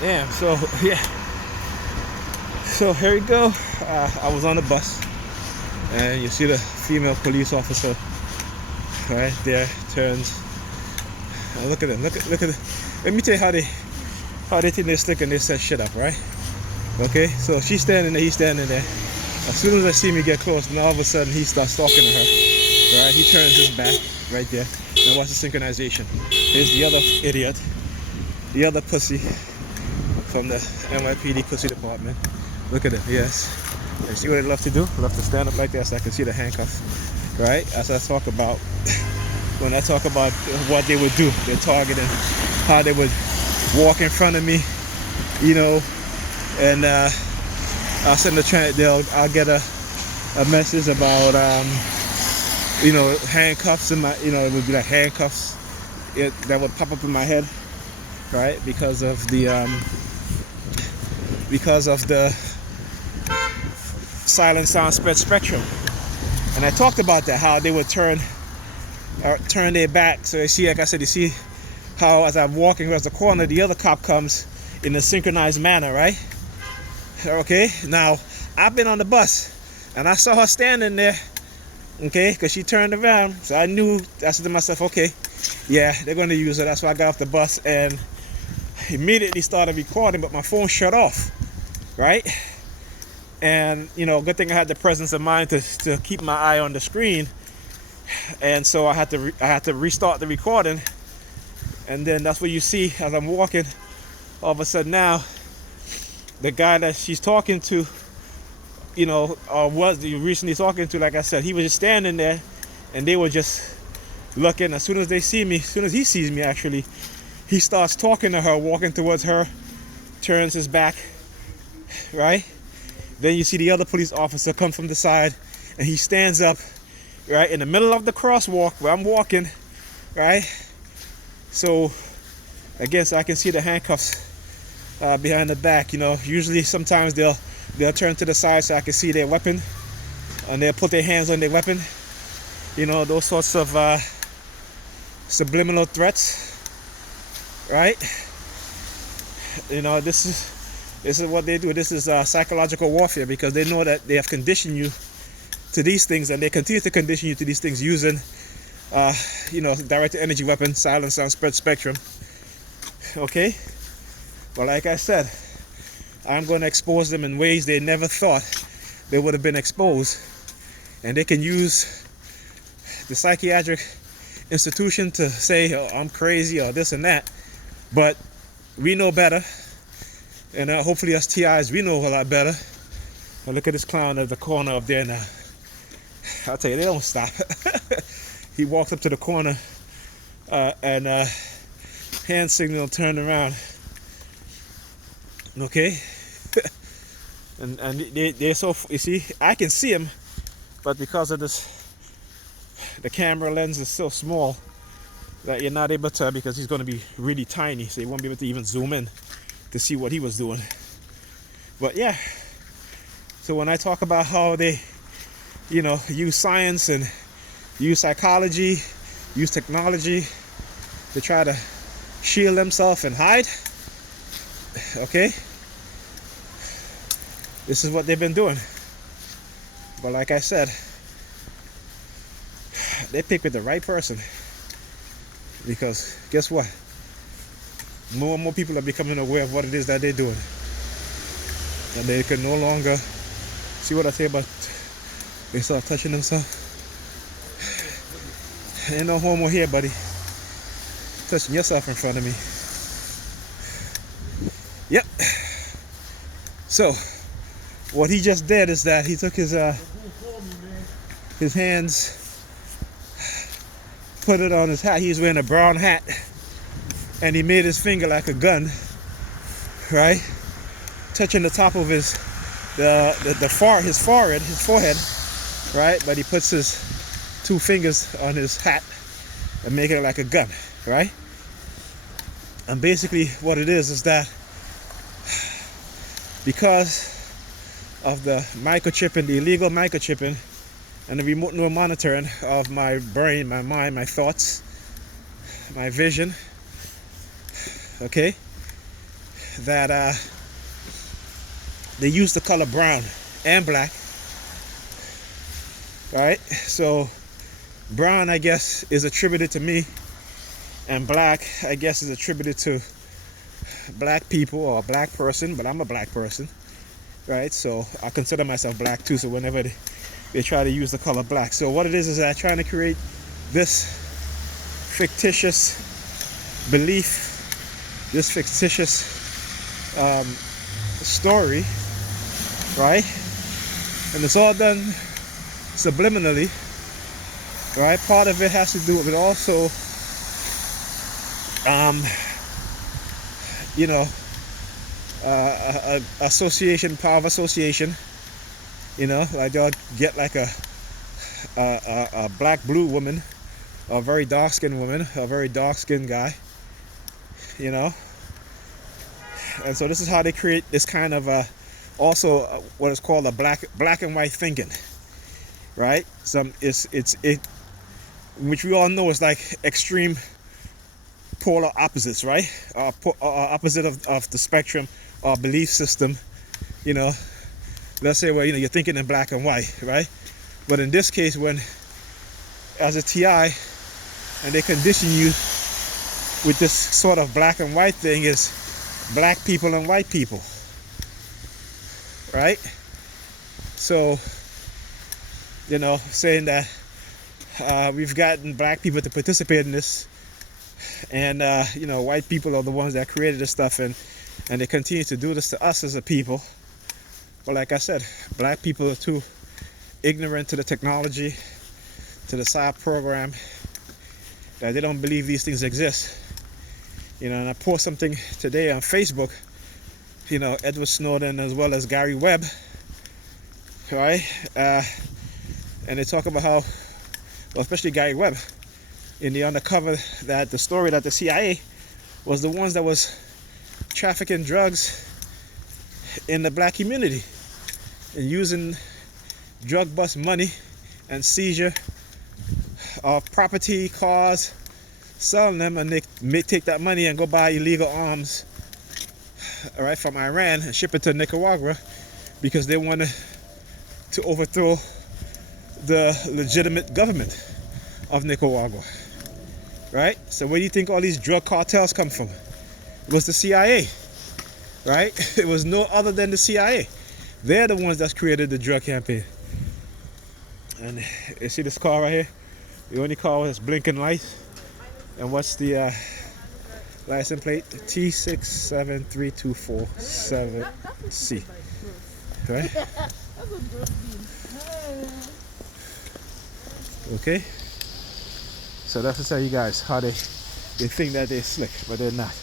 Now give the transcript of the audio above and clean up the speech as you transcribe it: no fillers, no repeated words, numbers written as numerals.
Damn. So yeah. So here we go. I was on the bus, and you see the female police officer right there turns. Look at them. Look at. Let me tell you how they think they're slick and they set shit up, right? Okay. So she's standing there. He's standing there. As soon as I see me get close, then all of a sudden he starts talking to her. Right? He turns his back right there. Now watch the synchronization. Here's the other idiot, the other pussy from the NYPD pussy department. Look at him. Yes. And see what they love to do? Love to stand up like that so I can see the handcuffs. Right? As I talk about, when I talk about what they would do, they're targeting how they would walk in front of me, you know, and I'll send I'll get a message about you know, handcuffs in my, you know, it would be like handcuffs that would pop up in my head, right? Because of the silent sound spread spectrum. And I talked about that, how they would turn their back. So you see, like I said, you see how as I'm walking across the corner, the other cop comes in a synchronized manner, right? Okay, now I've been on the bus and I saw her standing there, okay, because she turned around. So I said to myself, okay, yeah, they're going to use her. That's why I got off the bus and immediately started recording, but my phone shut off, right? And, you know, good thing I had the presence of mind to keep my eye on the screen. And so I had to restart the recording. And then that's what you see as I'm walking. All of a sudden now, the guy that she's talking to, you know, or was recently talking to, like I said, he was just standing there and they were just looking. As soon as they see me, as soon as he sees me actually, he starts talking to her, walking towards her, turns his back, right? Then you see the other police officer come from the side and he stands up, right, in the middle of the crosswalk where I'm walking, right? So, again, so I can see the handcuffs behind the back, you know. Usually, sometimes they'll turn to the side so I can see their weapon, and they'll put their hands on their weapon. You know, those sorts of subliminal threats, right? You know, this is what they do. This is psychological warfare because they know that they have conditioned you to these things, and they continue to condition you to these things using, you know, directed energy weapon, silent sound spread spectrum. Okay. But like I said, I'm going to expose them in ways they never thought they would have been exposed. And they can use the psychiatric institution to say, oh, I'm crazy or this and that. But we know better. And hopefully us TIs, we know a lot better. Now look at this clown at the corner up there now. I'll tell you, they don't stop. He walks up to the corner and hand signal, turned around. Okay, and they're so, you see, I can see him, but because of this, the camera lens is so small that you're not able to, because he's going to be really tiny, so you won't be able to even zoom in to see what he was doing. But yeah, so when I talk about how they, you know, use science and use psychology, use technology to try to shield themselves and hide, okay, this is what they've been doing. But like I said, they pick with the right person, because guess what, more and more people are becoming aware of what it is that they're doing, and they can no longer see what I say about they start touching themselves. Ain't no homo here, buddy, touching yourself in front of me. Yep. So what he just did is that he took his hands, put it on his hat. He's wearing a brown hat, and he made his finger like a gun, right, touching the top of his forehead, right. But he puts his two fingers on his hat and make it like a gun, right. And basically what it is that because of the microchipping, the illegal microchipping, and the remote neural monitoring of my brain, my mind, my thoughts, my vision, okay, that they use the color brown and black, right? So brown, I guess, is attributed to me, and black, I guess, is attributed to black people or a black person, but I'm a black person, right? So I consider myself black too, so whenever they try to use the color black. So what it is that I'm trying to create this fictitious belief, this fictitious story, right? And it's all done subliminally, right? Part of it has to do with also you know, association, power of association. You know, like they'll get like a black blue woman, a very dark skinned woman, a very dark skinned guy, you know. And so this is how they create this kind of also what is called a black and white thinking, right? Which we all know is like extreme polar opposites, right? Opposite of the spectrum or belief system, you know. Let's say, well, you know, you're thinking in black and white, right? But in this case, when as a TI and they condition you with this sort of black and white thing, is black people and white people, right? So, you know, saying that we've gotten black people to participate in this, and you know, white people are the ones that created this stuff, and they continue to do this to us as a people. But like I said, black people are too ignorant to the technology, to the SAP program, that they don't believe these things exist. You know, and I post something today on Facebook, you know, Edward Snowden as well as Gary Webb, right? And they talk about how, well, especially Gary Webb, in the undercover, that the story that the CIA was the ones that was trafficking drugs in the black community and using drug bust money and seizure of property, cars, selling them, and they may take that money and go buy illegal arms, all right, from Iran and ship it to Nicaragua because they wanted to overthrow the legitimate government of Nicaragua, right? So where do you think all these drug cartels come from? It was the CIA, right? It was no other than the CIA. They're the ones that created the drug campaign. And you see this car right here? The only car with blinking lights. And what's the license plate? T673247C. Right? Okay? So that's to tell you guys how they think that they're slick, but they're not.